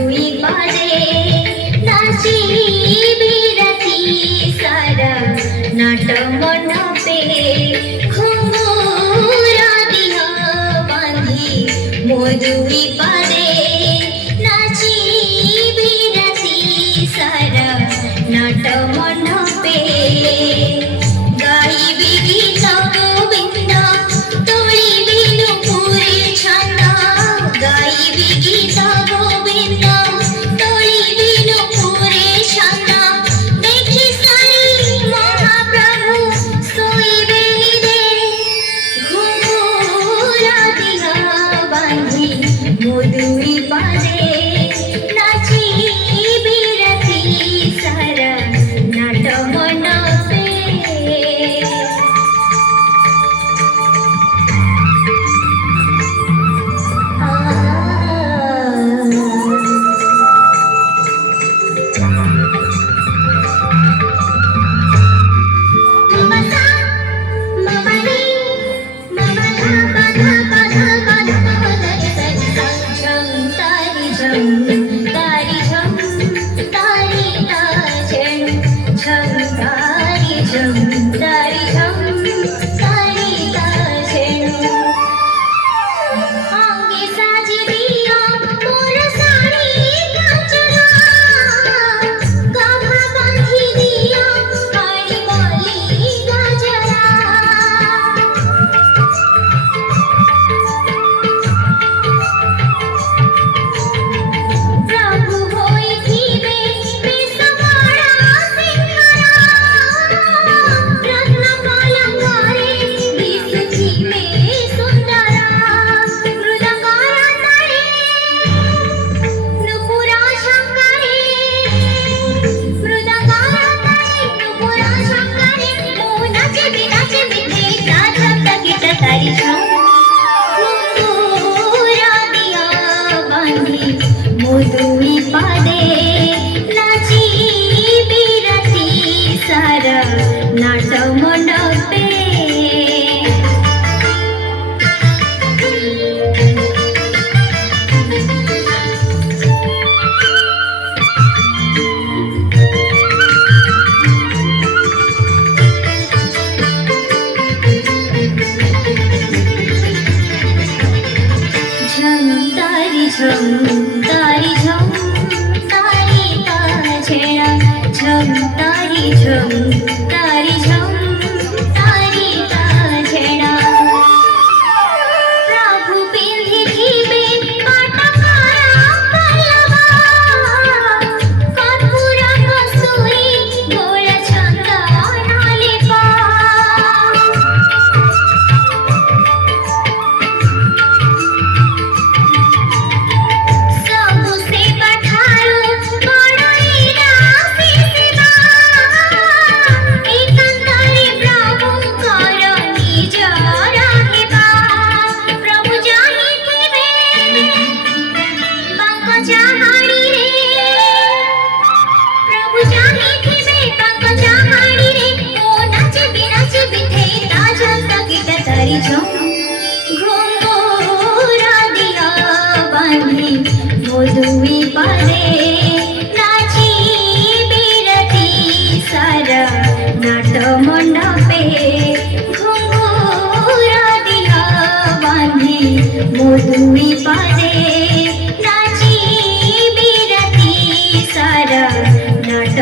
মধুই পারে নাচি বিরাতি সারা নাট মণ্ডপে ঘুমুরা দিয়া বাঁধি মধুই পারে নাচি বিরাতি সারা নাট মণ্ডপে গাইবি গীত গোবিন্দ তোড়িবি নুপুরে ছন্দ গাইবি গীত গোবিন্দ তোড়িবি নুপুরে ছন্দ দেখি সাই মহাপ্রভু শোইবে নিরে ঘুমুরা দিয়া বাঁধি মধুই পারে নাচি বিরাতি সারা নাট মণ্ডপে মধুই পারে নাচি বিরাতি সারা নাট মণ্ডপে ঝম তারি ঝম তারি ঝম তারি ছেড়া ঝম তারি ঝম তারি ঝম তারি ছেড়া প্রভু পিন্ধিবে পাটা পল্লবা কর্পূর কস্তুরী গোল চন্দনালে পা মধুই পারে নাচি বিরাতি সারা নাট মণ্ডপে ঘুমুরা দিয়া বাঁধি মধুই পারে নাচি বিরাতি সারা নাট